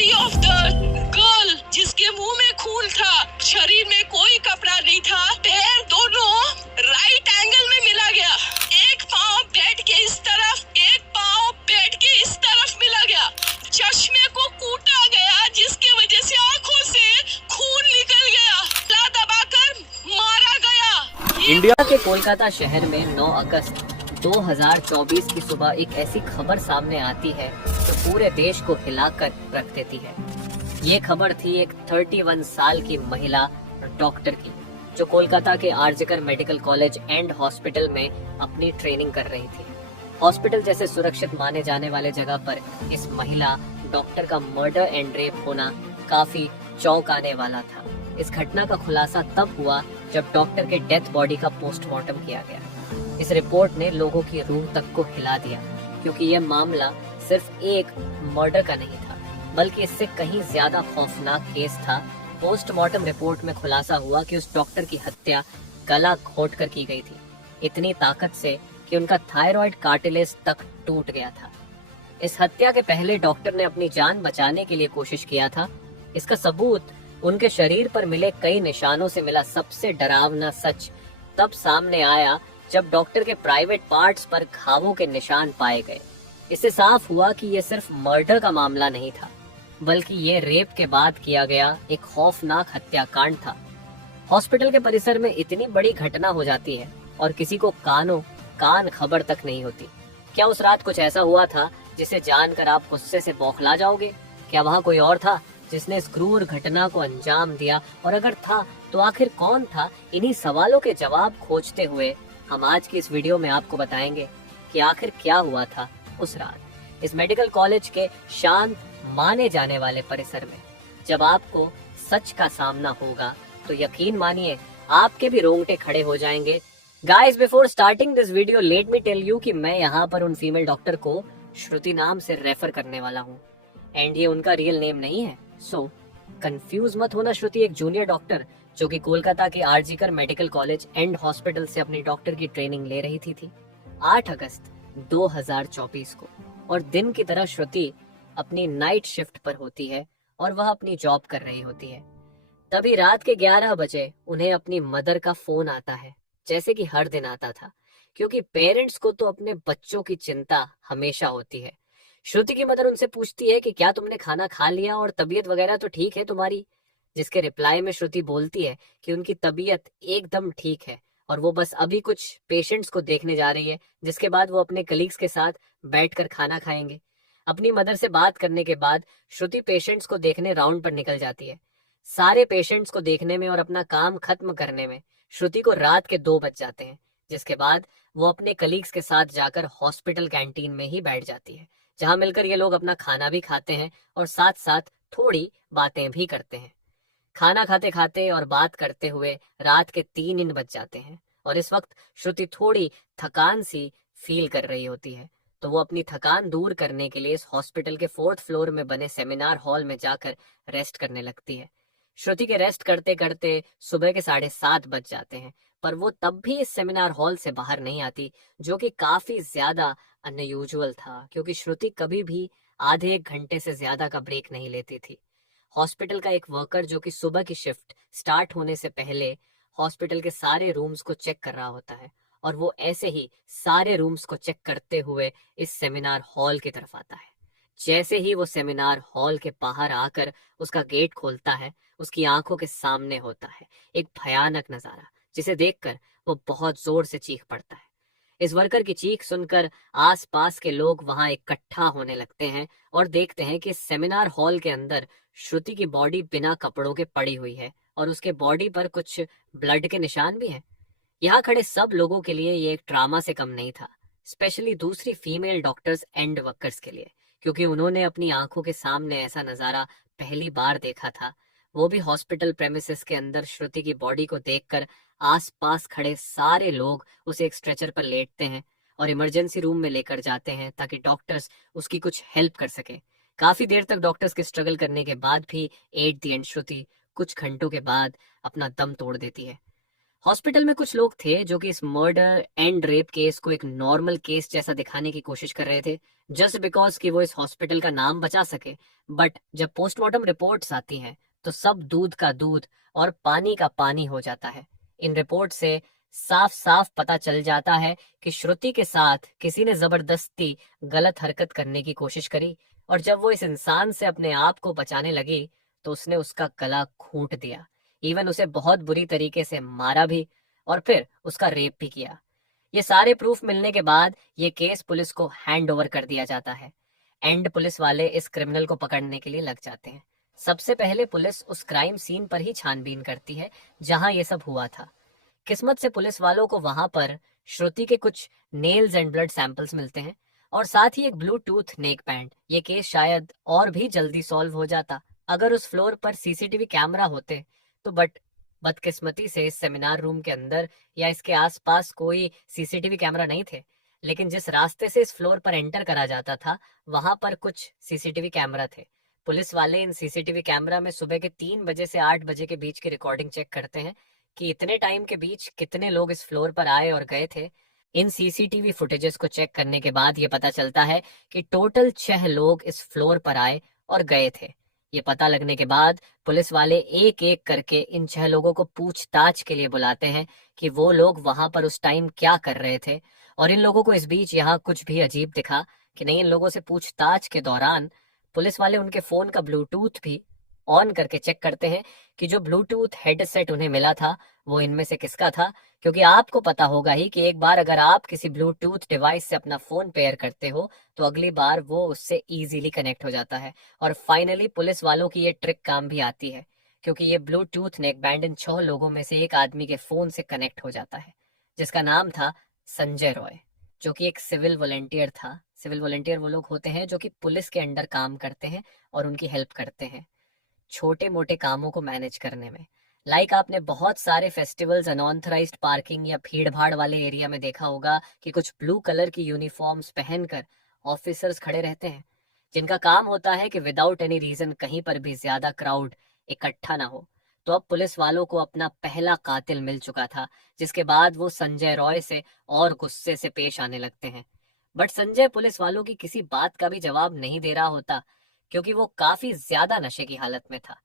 Body of the girl जिसके मुंह में खून था, शरीर में कोई कपड़ा नहीं था, पैर दोनों राइट एंगल में मिला गया। एक पाँव बेड के इस तरफ, एक पाँव बेड के इस तरफ मिला गया। चश्मे को कूटा गया जिसकी वजह से आंखों से खून निकल गया। गला दबाकर मारा गया। इंडिया के कोलकाता शहर में 9 अगस्त 2024 की सुबह एक ऐसी खबर सामने आती है जो पूरे देश को हिलाकर रख देती है। ये खबर थी एक 31 साल की महिला डॉक्टर की, जो कोलकाता के RG Kar medical college and hospital में अपनी ट्रेनिंग कर रही थी। हॉस्पिटल जैसे सुरक्षित माने जाने वाले जगह पर इस महिला डॉक्टर का मर्डर एंड रेप होना काफी चौंकाने वाला था। इस घटना का खुलासा तब हुआ जब डॉक्टर के डेथ बॉडी का पोस्टमार्टम किया गया। इस रिपोर्ट ने लोगों की रूह तक को हिला दिया, क्योंकि यह मामला सिर्फ एक मर्डर का नहीं था, बल्कि इससे कहीं ज्यादा खौफनाक केस था। पोस्टमार्टम रिपोर्ट में खुलासा हुआ कि उस डॉक्टर की हत्या गला घोंटकर की गई थी, इतनी ताकत से कि उनका थायराइड कार्टिलेज तक टूट गया था। इस हत्या के पहले डॉक्टर ने अपनी जान बचाने के लिए कोशिश किया था। इसका सबूत उनके शरीर पर मिले कई निशानों से मिला। सबसे डरावना सच तब सामने आया जब डॉक्टर के प्राइवेट पार्ट्स पर घावों के निशान पाए गए। इससे साफ हुआ कि यह सिर्फ मर्डर का मामला नहीं था, बल्कि ये रेप के बाद किया गया एक खौफनाक हत्याकांड था। हॉस्पिटल के परिसर में इतनी बड़ी घटना हो जाती है और किसी को कान खबर तक नहीं होती। क्या उस रात कुछ ऐसा हुआ था जिसे जानकर आप गुस्से से बौखला जाओगे? क्या वहाँ कोई और था जिसने इस क्रूर घटना को अंजाम दिया? और अगर था तो आखिर कौन था? इन्हीं सवालों के जवाब खोजते हुए हम आज की इस वीडियो में आपको बताएंगे कि आखिर क्या हुआ था उस रात इस मेडिकल कॉलेज के शांत माने जाने वाले परिसर में। जब आपको सच का सामना होगा तो यकीन मानिए आपके भी रोंगटे खड़े हो जाएंगे। Guys, before starting this video let me tell you कि मैं यहाँ पर उन फीमेल डॉक्टर को श्रुति नाम से रेफर करने वाला हूँ, एंड ये उनका रियल नेम नहीं है, सो कंफ्यूज मत होना। श्रुति एक जूनियर डॉक्टर जो कि कोलकाता के RG Kar medical college and hospital से अपनी डॉक्टर की ट्रेनिंग ले रही थी 8 अगस्त 2024 को। और दिन की तरह श्रुति अपनी नाइट शिफ्ट पर होती है और वह अपनी जॉब कर रही होती है। तभी रात के 11 बजे उन्हें अपनी मदर का फोन आता है, जैसे कि हर दिन आता था, क्योंकि पेरेंट्स को तो अपने बच्चों की चिंता हमेशा होती है। श्रुति की मदर उनसे पूछती है कि क्या तुमने खाना खा लिया और तबीयत वगैरह तो ठीक है तुम्हारी? जिसके रिप्लाई में श्रुति बोलती है कि उनकी तबीयत एकदम ठीक है और वो बस अभी कुछ पेशेंट्स को देखने जा रही है, जिसके बाद वो अपने कलीग्स के साथ बैठकर खाना खाएंगे। अपनी मदर से बात करने के बाद श्रुति पेशेंट्स को देखने राउंड पर निकल जाती है। सारे पेशेंट्स को देखने में और अपना काम खत्म करने में श्रुति को रात के 2 बज जाते हैं, जिसके बाद वो अपने कलीग्स के साथ जाकर हॉस्पिटल कैंटीन में ही बैठ जाती है, जहां मिलकर ये लोग अपना खाना भी खाते हैं और साथ साथ थोड़ी बातें भी करते हैं। खाना खाते खाते और बात करते हुए रात के 3 बज जाते हैं और इस वक्त श्रुति थोड़ी थकान सी फील कर रही होती है, तो वो अपनी थकान दूर करने के लिए इस हॉस्पिटल के 4th फ्लोर में बने सेमिनार हॉल में जाकर रेस्ट करने लगती है। श्रुति के रेस्ट करते करते सुबह के 7:30 बज जाते हैं, पर वो तब भी इस सेमिनार हॉल से बाहर नहीं आती, जो कि काफी ज्यादा अनयूजुअल था, क्योंकि श्रुति कभी भी आधे 1 घंटे से ज्यादा का ब्रेक नहीं लेती थी। हॉस्पिटल का एक वर्कर जो कि सुबह की शिफ्ट स्टार्ट होने से पहले हॉस्पिटल के सारे रूम्स को चेक कर रहा होता है, और वो ऐसे ही सारे रूम्स को चेक करते हुए इस सेमिनार हॉल की तरफ आता है। जैसे ही वो सेमिनार हॉल के बाहर आकर उसका गेट खोलता है, उसकी आंखों के सामने होता है एक भयानक नजारा, जिसे देखकर वो बहुत जोर से चीख पड़ता है। इस वर्कर की चीख सुनकर आसपास के लोग वहां इकट्ठा होने लगते हैं और देखते हैं कि सेमिनार हॉल के अंदर श्रुति की बॉडी बिना कपड़ों के पड़ी हुई है और उसके बॉडी पर कुछ ब्लड के निशान भी हैं। यहाँ खड़े सब लोगों के लिए ये एक ड्रामा से कम नहीं था, स्पेशली दूसरी फीमेल डॉक्टर्स एंड वर्कर्स के लिए, क्योंकि उन्होंने अपनी आंखों के सामने ऐसा नजारा पहली बार देखा था। वो भी हॉस्पिटल प्रेमिसेस के अंदर श्रुति की बॉडी को देखकर आसपास खड़े सारे लोग उसे एक स्ट्रेचर पर लेटते हैं और इमरजेंसी रूम में लेकर जाते हैं ताकि डॉक्टर्स उसकी कुछ हेल्प कर सके। काफी देर तक डॉक्टर्स के स्ट्रगल करने के बाद भी एट द एंड श्रुति कुछ घंटों के बाद अपना दम तोड़ देती है। हॉस्पिटल में कुछ लोग थे जो कि इस मर्डर एंड रेप केस को एक नॉर्मल केस जैसा दिखाने की कोशिश कर रहे थे, जस्ट बिकॉज कि वो इस हॉस्पिटल का नाम बचा सके। बट जब पोस्टमार्टम रिपोर्ट्स आती हैं तो सब दूध का दूध और पानी का पानी हो जाता है। इन रिपोर्ट से साफ साफ पता चल जाता है कि श्रुति के साथ किसी ने जबरदस्ती गलत हरकत करने की कोशिश करी, और जब वो इस इंसान से अपने आप को बचाने लगी तो उसने उसका गला घूंट दिया, इवन उसे बहुत बुरी तरीके से मारा भी, और फिर उसका रेप भी किया। ये सारे प्रूफ मिलने के बाद ये केस पुलिस को हैंड ओवर कर दिया जाता है एंड पुलिस वाले इस क्रिमिनल को पकड़ने के लिए लग जाते हैं। सबसे पहले पुलिस उस क्राइम सीन पर ही छानबीन करती है जहां ये सब हुआ था। किस्मत से पुलिस वालों को वहां पर श्रुति के कुछ नेल्स एंड ब्लड सैंपल्स मिलते हैं और साथ ही एक ब्लूटूथ नेक बैंड। ये केस शायद और भी जल्दी सॉल्व हो जाता अगर उस फ्लोर पर सीसीटीवी कैमरा होते तो, बट बदकिस्मती से इस सेमिनार रूम के अंदर या इसके आसपास कोई सीसीटीवी कैमरा नहीं थे। लेकिन जिस रास्ते से इस फ्लोर पर एंटर करा जाता था वहां पर कुछ सीसीटीवी कैमरा थे। पुलिस वाले इन सीसीटीवी कैमरा में सुबह के 3 बजे से 8 बजे के बीच की रिकॉर्डिंग चेक करते हैं कि इतने टाइम के बीच कितने लोग इस फ्लोर पर आए और गए थे। इन सीसीटीवी फुटेजेस को चेक करने के बाद ये पता चलता है कि टोटल 6 लोग इस फ्लोर पर आए और गए थे। ये पता लगने के बाद पुलिस वाले एक एक करके इन 6 लोगों को पूछताछ के लिए बुलाते हैं कि वो लोग वहां पर उस टाइम क्या कर रहे थे। और इन लोगों को इस बीच यहाँ कुछ भी अजीब दिखा कि नहीं, इन लोगों से पूछताछ के दौरान पुलिस वाले उनके फोन का ब्लूटूथ भी ऑन करके चेक करते हैं कि जो ब्लूटूथ हेडसेट उन्हें मिला था वो इनमें से किसका था। क्योंकि आपको पता होगा ही कि एक बार अगर आप किसी ब्लूटूथ डिवाइस से अपना फोन पेयर करते हो तो अगली बार वो उससे इजीली कनेक्ट हो जाता है। और फाइनली पुलिस वालों की ये ट्रिक काम भी आती है, क्योंकि ये ब्लूटूथ नेक बैंड इन 6 लोगों में से एक आदमी के फोन से कनेक्ट हो जाता है, जिसका नाम था संजय रॉय, जो कि एक सिविल वॉलंटियर था। सिविल वॉलंटियर वो लोग होते हैं जो कि पुलिस के अंडर काम करते हैं और उनकी हेल्प करते हैं छोटे मोटे कामों को मैनेज करने में। लाइक आपने बहुत सारे फेस्टिवल्स अनऑथराइज्ड पार्किंग या भीड़ भाड़ वाले एरिया में देखा होगा कि कुछ ब्लू कलर की यूनिफॉर्म्स पहनकर ऑफिसर्स खड़े रहते हैं, जिनका काम होता है कि विदाउट एनी रीजन कहीं पर भी ज्यादा क्राउड इकट्ठा ना हो। तो अब पुलिस वालों को अपना पहला कातिल मिल चुका था, जिसके बाद वो संजय रॉय से और गुस्से से पेश आने लगते हैं। बट संजय पुलिस वालों की किसी बात का भी जवाब नहीं दे रहा होता, क्योंकि वो काफी ज्यादा नशे की हालत में था।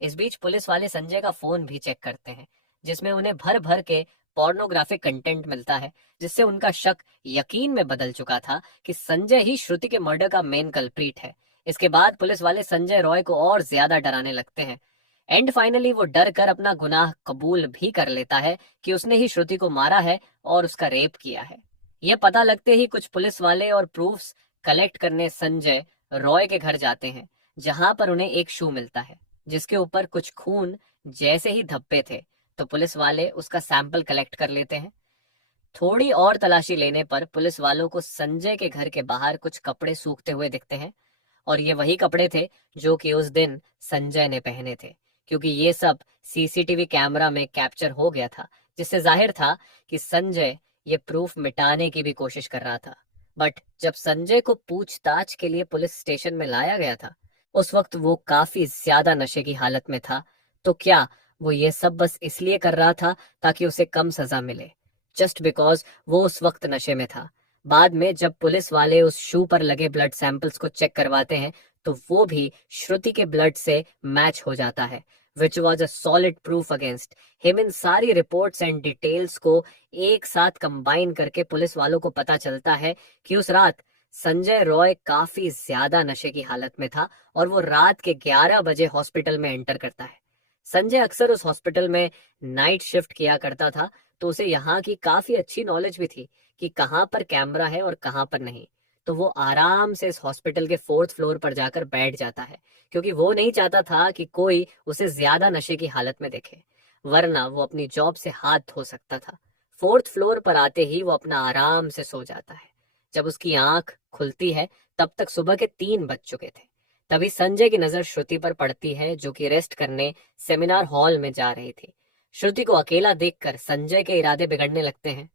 इस बीच पुलिस वाले संजय का फोन भी चेक करते हैं, जिसमें उन्हें भर भर के पोर्नोग्राफिक कंटेंट मिलता है, जिससे उनका शक यकीन में बदल चुका था कि संजय ही श्रुति के मर्डर का मेन कल्प्रीट है। इसके बाद पुलिस वाले संजय रॉय को और ज्यादा डराने लगते हैं एंड फाइनली वो डर कर अपना गुनाह कबूल भी कर लेता है कि उसने ही श्रुति को मारा है और उसका रेप किया है। यह पता लगते ही कुछ पुलिस वाले और प्रूफ्स कलेक्ट करने संजय रॉय के घर जाते हैं, जहां पर उन्हें एक शू मिलता है जिसके ऊपर कुछ खून जैसे ही धब्बे थे। तो पुलिस वाले उसका सैंपल कलेक्ट कर लेते हैं। थोड़ी और तलाशी लेने पर पुलिस वालों को संजय के घर के बाहर कुछ कपड़े सूखते हुए दिखते हैं, और ये वही कपड़े थे जो कि उस दिन संजय ने पहने थे, क्योंकि ये सब सीसीटीवी कैमरा में कैप्चर हो गया था, जिससे जाहिर था कि संजय ये प्रूफ मिटाने की भी कोशिश कर रहा था। बट जब संजय को पूछताछ के लिए पुलिस स्टेशन में लाया गया था, उस वक्त वो काफी ज्यादा नशे की हालत में था। तो क्या वो ये सब बस इसलिए कर रहा था ताकि उसे कम सजा मिले, जस्ट बिकॉज वो उस वक्त नशे में था? बाद में जब पुलिस वाले उस शू पर लगे ब्लड सैंपल्स को चेक करवाते हैं तो वो भी श्रुति के ब्लड से मैच हो जाता है, which was a solid proof against him। इन सारी रिपोर्ट्स एंड डिटेल्स को एक साथ कंबाइन करके पुलिस वालों को पता चलता है कि उस रात संजय रॉय काफी ज्यादा नशे की हालत में था और वो रात के 11 बजे हॉस्पिटल में एंटर करता है। संजय अक्सर उस हॉस्पिटल में नाइट शिफ्ट किया करता था, तो उसे यहाँ की काफी अच्छी नॉलेज भी थी कि कहाँ पर कैमरा है और कहाँ पर नहीं। तो वो आराम से इस हॉस्पिटल के 4th फ्लोर पर जाकर बैठ जाता है, क्योंकि वो नहीं चाहता था कि कोई उसे ज्यादा नशे की हालत में देखे, वरना वो अपनी जॉब से हाथ धो सकता था। 4th फ्लोर पर आते ही वो अपना आराम से सो जाता है। जब उसकी आंख खुलती है तब तक सुबह के 3 बज चुके थे। तभी संजय की नजर श्रुति पर पड़ती है, जो कि रेस्ट करने सेमिनार हॉल में जा रही थी। श्रुति को अकेला देखकर संजय के इरादे बिगड़ने लगते हैं।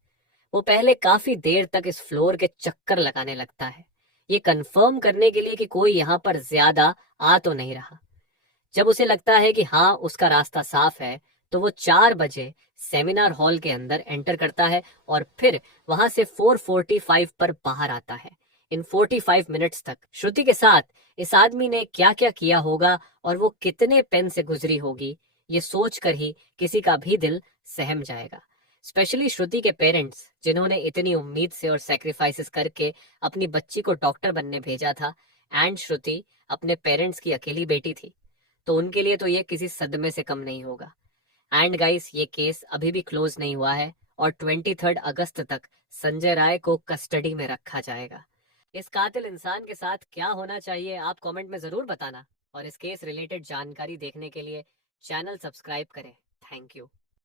वो पहले काफी देर तक इस फ्लोर के चक्कर लगाने लगता है, ये कंफर्म करने के लिए कि कोई यहाँ पर ज्यादा आ तो नहीं रहा। जब उसे लगता है कि हाँ उसका रास्ता साफ है, तो वो 4 बजे सेमिनार हॉल के अंदर एंटर करता है और फिर वहां से 4:45 पर बाहर आता है। इन 45 मिनट्स तक श्रुति के साथ इस आदमी ने क्या क्या किया होगा और वो कितने पेन से गुजरी होगी, ये सोचकर ही किसी का भी दिल सहम जाएगा। स्पेशली श्रुति के पेरेंट्स, जिन्होंने इतनी उम्मीद से और सेक्रीफाइसेस करके अपनी बच्ची को डॉक्टर बनने भेजा था, एंड श्रुति अपने पेरेंट्स की अकेली बेटी थी, तो उनके लिए तो ये किसी सदमे से कम नहीं होगा। एंड गाइस, ये केस अभी भी क्लोज नहीं हुआ है और 23 अगस्त तक संजय राय को कस्टडी में रखा जाएगा। इस कातिल इंसान के साथ क्या होना चाहिए आप कमेंट में जरूर बताना, और इस केस रिलेटेड जानकारी देखने के लिए चैनल सब्सक्राइब करें। Thank you.